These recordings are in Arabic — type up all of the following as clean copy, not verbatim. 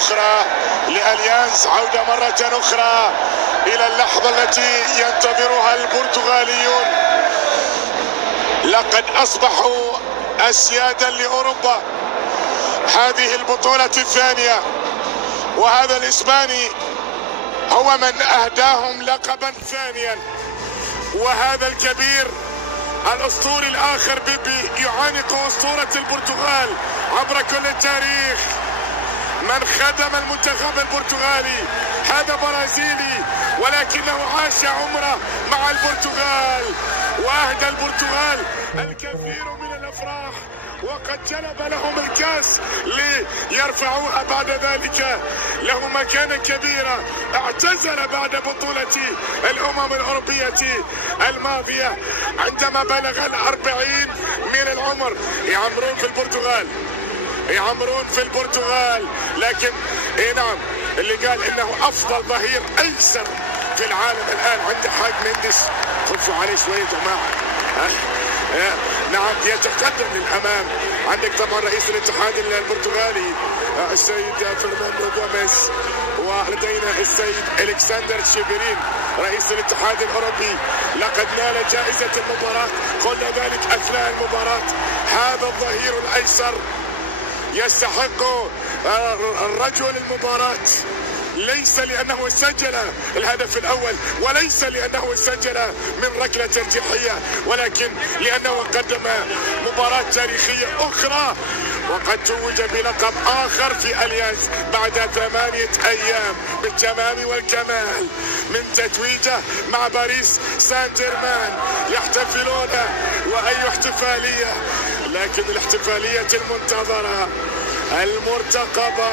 أخرى لأليانز، عودة مرة أخرى إلى اللحظة التي ينتظرها البرتغاليون. لقد أصبحوا أسيادا لأوروبا، هذه البطولة الثانية، وهذا الإسباني هو من أهداهم لقبا ثانيا. وهذا الكبير الأسطوري الآخر بيبي يعانق أسطورة البرتغال عبر كل التاريخ، من خدم المنتخب البرتغالي. هذا برازيلي ولكنه عاش عمره مع البرتغال وأهدى البرتغال الكثير من الأفراح، وقد جلب لهم الكاس ليرفعوها بعد ذلك. له مكانة كبيرة، اعتزل بعد بطولة الأمم الأوروبية الماضية عندما بلغ 40 من العمر. يعمرون في البرتغال، يعمرون في البرتغال، لكن نعم اللي قال انه افضل ظهير ايسر في العالم الان عند حاج مندس. خفوا عليه شويه يا جماعه. نعم يتقدم للامام. عندك طبعا رئيس الاتحاد البرتغالي السيد فرناندو غوميز، ولدينا السيد الكسندر تشيفيرين رئيس الاتحاد الاوروبي. لقد نال جائزه المباراه، قلنا ذلك اثناء المباراه. هذا الظهير الايسر يستحق الرجل المباراة، ليس لأنه سجل الهدف الأول، وليس لأنه سجل من ركلة ترجيحية، ولكن لأنه قدم مباراة تاريخية أخرى، وقد توج بلقب آخر في أليانز بعد 8 أيام بالتمام والكمال من تتويجه مع باريس سان جيرمان. يحتفلون، وأي احتفالية، لكن الاحتفالية المنتظرة المرتقبة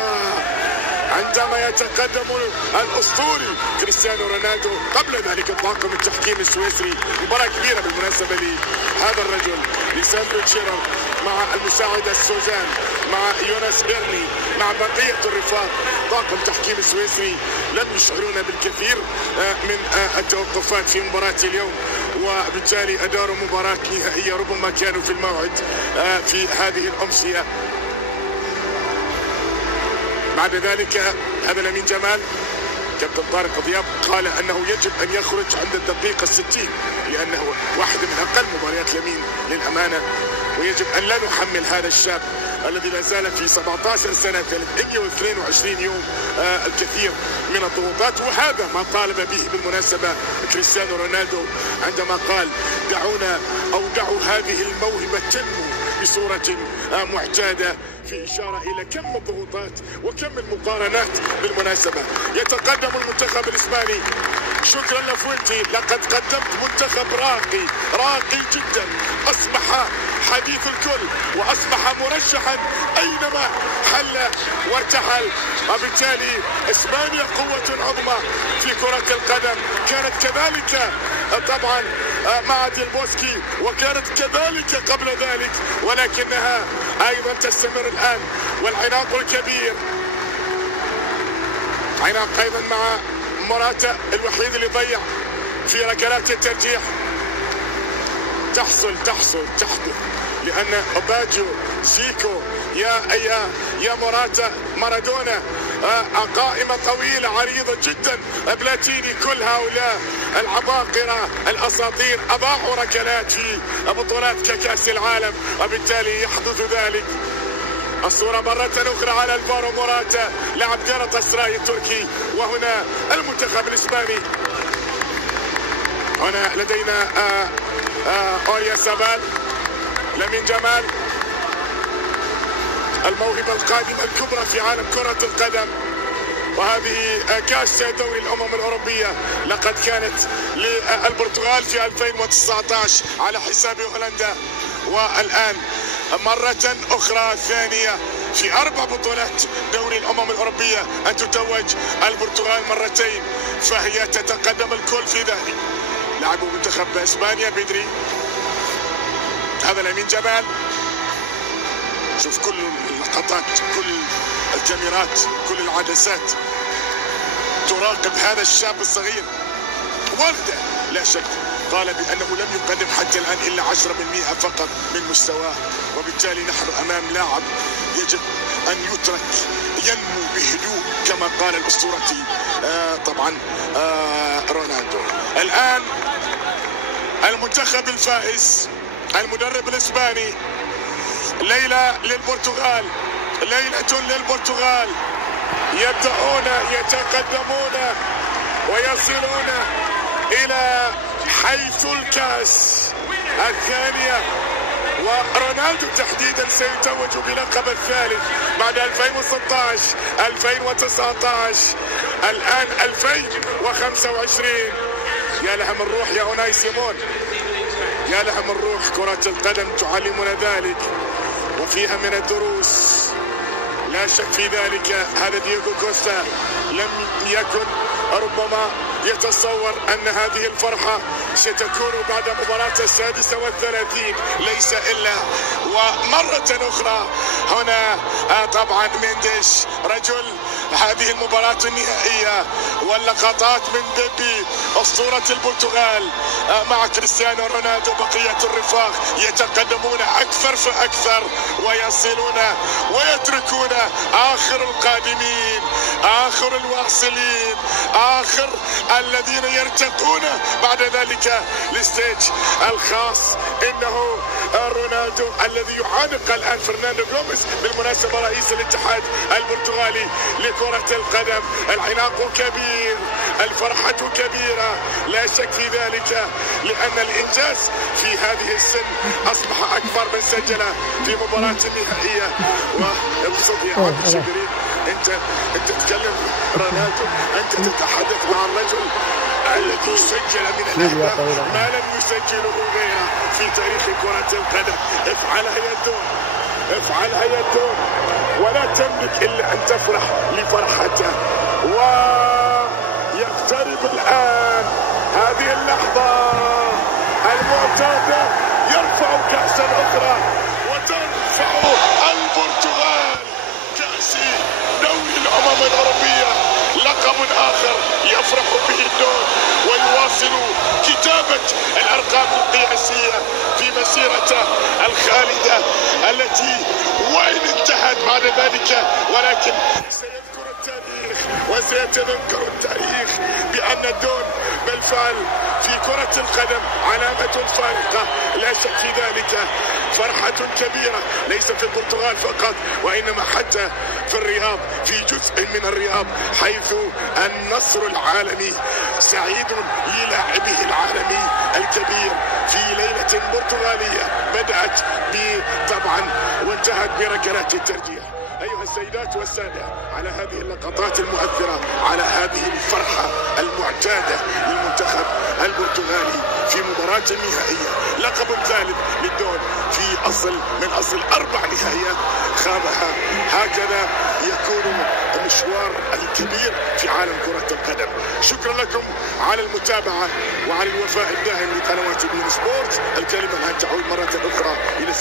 عندما يتقدم الأسطوري كريستيانو رونالدو. قبل ذلك الطاقم التحكيم السويسري، مباراة كبيرة بالمناسبة لهذا الرجل ليساندرو تشيرر مع المساعدة سوزان، مع يوناس بيرني، مع بقية الرفاق. طاقم تحكيم سويسري لم يشعرونا بالكثير من التوقفات في مباراة اليوم، وبالتالي أداروا مباراة نهائية، ربما كانوا في الموعد في هذه الأمسية. بعد ذلك هذا لامين جمال كابتن طارق ضياب قال أنه يجب أن يخرج عند الدقيقة 60، لأنه واحد من أقل مباريات لامين للأمانة، ويجب أن لا نحمل هذا الشاب الذي لا زال في 17 سنة 22 يوم الكثير من الضغوطات. وهذا ما طالب به بالمناسبة كريستيانو رونالدو عندما قال دعونا أو دعوا هذه الموهبة تنمو بصورة معتادة، في إشارة إلى كم الضغوطات وكم المقارنات. بالمناسبة يتقدم المنتخب الإسباني. شكرا لفويتي، لقد قدمت منتخب راقي جدا، أصبح حديث الكل، وأصبح مرشحا أينما حل وارتحل. وبالتالي إسبانيا قوة عظمى في كرة القدم، كانت كذلك طبعا مع ديل بوسكي، وكانت كذلك قبل ذلك، ولكنها أيضا تستمر الآن. والعناق الكبير، عناق أيضا مع موراتا الوحيد اللي ضيع في ركلات الترجيح. تحدث لأن أوباجيو، زيكو، يا موراتا، مارادونا، قائمة طويلة عريضة جدا، بلاتيني، كل هؤلاء العباقرة الأساطير أضاعوا ركلات في بطولات ككأس العالم، وبالتالي يحدث ذلك. الصورة مرة أخرى على الفارو موراتا لاعب جالتا سراي التركي، وهنا المنتخب الإسباني. هنا لدينا أوريازابال، لامين جمال، الموهبة القادمة الكبرى في عالم كرة القدم. وهذه كأس دوري الأمم الأوروبية لقد كانت للبرتغال في 2019 على حساب هولندا، والآن مرة أخرى ثانية في 4 بطولات دوري الأمم الأوروبية أن تتوج البرتغال مرتين، فهي تتقدم الكل في ذلك. لاعبوا منتخب إسبانيا بدري، هذا لامين جمال. شوف كل اللقطات، كل الكاميرات، كل العدسات تراقب هذا الشاب الصغير. وردة لا شك قال بأنه لم يقدم حتى الآن إلا 10% فقط من مستواه، وبالتالي نحن أمام لاعب يجب أن يترك ينمو بهدوء كما قال الأسطورة طبعا رونالدو. الآن المنتخب الفائز المدرب الإسباني، ليلة للبرتغال، ليلة للبرتغال، يبدأون يتقدمون ويصلون إلى حيث الكأس الثانية، ورونالدو تحديدا سيتوج بلقب الثالث بعد 2016 2019 الآن 2025. يا لها من روح يا أوناي سيمون، يا لها من روح. كرة القدم تعلمنا ذلك وفيها من الدروس لا شك في ذلك. هذا دييغو كوستا لم يكن ربما يتصور أن هذه الفرحة ستكون بعد مباراة 36، ليس إلا ومرة أخرى هنا طبعا مينديش رجل هذه المباراة النهائية، واللقطات من بيبي أسطورة البرتغال مع كريستيانو رونالدو. بقية الرفاق يتقدمون أكثر فأكثر ويصلون ويتركون آخر القادمين، آخر الواصلين، آخر الذين يرتقون بعد ذلك للستيج الخاص. إنه رونالدو الذي يعانق الآن فرناندو غوميز، بالمناسبة رئيس الاتحاد البرتغالي لكرة القدم. العناق كبير، الفرحة كبيرة، لا شك في ذلك، لأن الإنجاز في هذه السن أصبح أكبر من سجله في مباراة النهائية. وابسط يا عبد الشكرين، أنت تتكلم رونالدو، أنت تتحدث مع الرجل الذي سجل من الأهداف ما لم يسجله غيره في تاريخ كرة القدم. افعلها يا الدون، افعلها يا الدون، ولا تملك إلا أن تفرح لفرحته. ويقترب الآن هذه اللحظة المعتادة، يرفع كأسا أخرى وترفع البرتغال كأس دوري الأمم الأوروبية، لقب آخر يفرح به الدون ويواصل كتابة الأرقام القياسية في مسيرته الخالدة التي وإن انتهت بعد ذلك، ولكن سيذكر التاريخ وسيتذكر التاريخ بأن الدون بالفعل في كرة القدم علامة فارقة، لا شك في ذلك. فرحة كبيرة ليس في البرتغال فقط، وإنما حتى في الرياض، في جزء من الرياض حيث النصر العالمي سعيد للاعبه العالمي الكبير في ليلة برتغالية بدأت طبعا وانتهت بركلات الترجيح. أيها السيدات والسادة، على هذه اللقطات المؤثرة، على هذه الفرحة المعتادة للمنتخب البرتغالي في مباراة النهائية، لقب ثالث للدون في من أصل 4 نهائيات خاضها. هكذا يكون المشوار الكبير في عالم كرة القدم. شكرا لكم على المتابعة وعلى الوفاء الدائم لقنوات بين سبورت. الكلمة الآن تعود مرة أخرى إلى